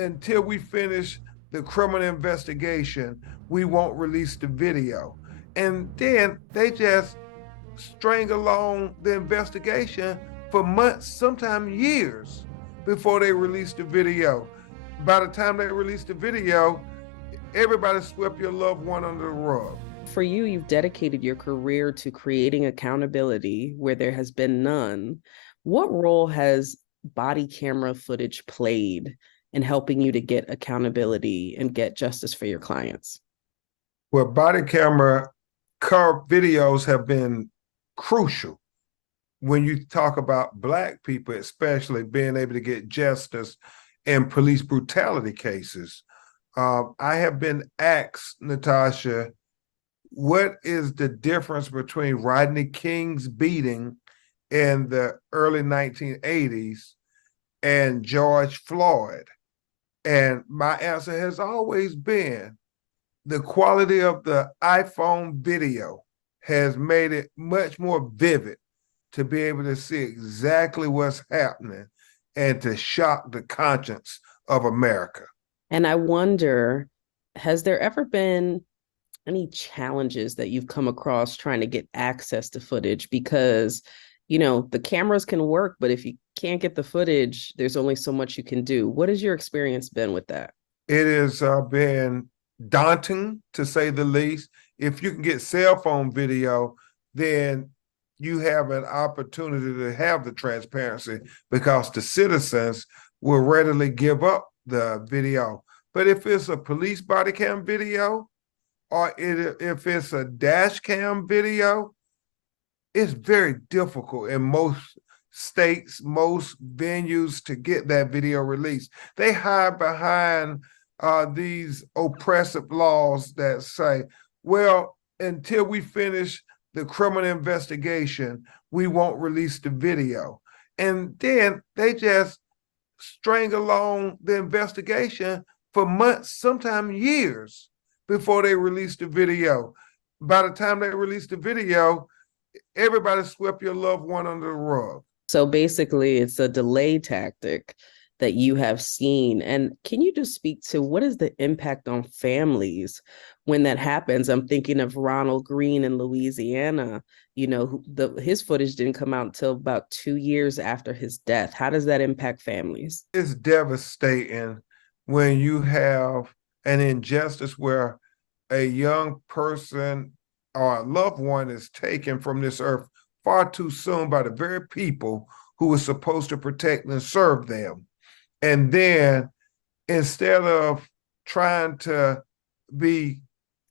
until we finish the criminal investigation, we won't release the video. And then they just string along the investigation for months, sometimes years, before they release the video. By the time they release the video, everybody swept your loved one under the rug. For you, you've dedicated your career to creating accountability where there has been none. What role has body camera footage played in helping you to get accountability and get justice for your clients? Well, body camera car videos have been crucial when you talk about Black people, especially being able to get justice in police brutality cases. I have been asked, Natasha, what is the difference between Rodney King's beating in the early 1980s and George Floyd? And my answer has always been the quality of the iPhone video has made it much more vivid to be able to see exactly what's happening and to shock the conscience of America. And I wonder, has there ever been any challenges that you've come across trying to get access to footage? Because, the cameras can work, but if you can't get the footage, there's only so much you can do. What has your experience been with that? It has been daunting, to say the least. If you can get cell phone video, then you have an opportunity to have the transparency because the citizens will readily give up the video. But if it's a police body cam video, or if it's a dash cam video, it's very difficult in most states, most venues to get that video released. They hide behind these oppressive laws that say, well, until we finish the criminal investigation, we won't release the video. And then they just string along the investigation for months, sometimes years, before they release the video. By the time they release the video, everybody swept your loved one under the rug. So basically, it's a delay tactic that you have seen. And can you just speak to what is the impact on families when that happens? I'm thinking of Ronald Green in Louisiana. His footage didn't come out until about 2 years after his death. How does that impact families? It's devastating when you have an injustice where a young person or a loved one is taken from this earth far too soon by the very people who were supposed to protect and serve them. And then instead of trying to be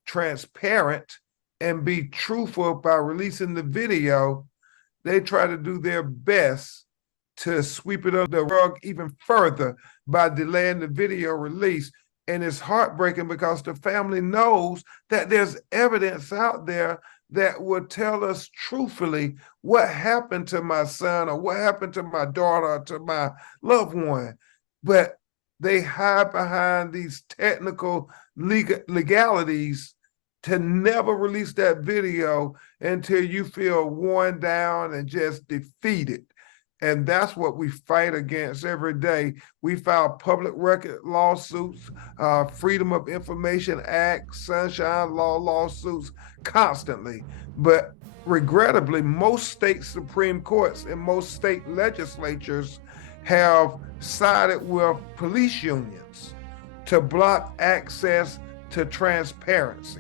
transparent and be truthful by releasing the video, they try to do their best to sweep it under the rug even further by delaying the video release. And it's heartbreaking because the family knows that there's evidence out there that will tell us truthfully what happened to my son or what happened to my daughter or to my loved one. But they hide behind these technical legalities to never release that video until you feel worn down and just defeated. And that's what we fight against every day. We file public record lawsuits, Freedom of Information Act, Sunshine Law lawsuits constantly. But regrettably, most state Supreme Courts and most state legislatures have sided with police unions to block access to transparency.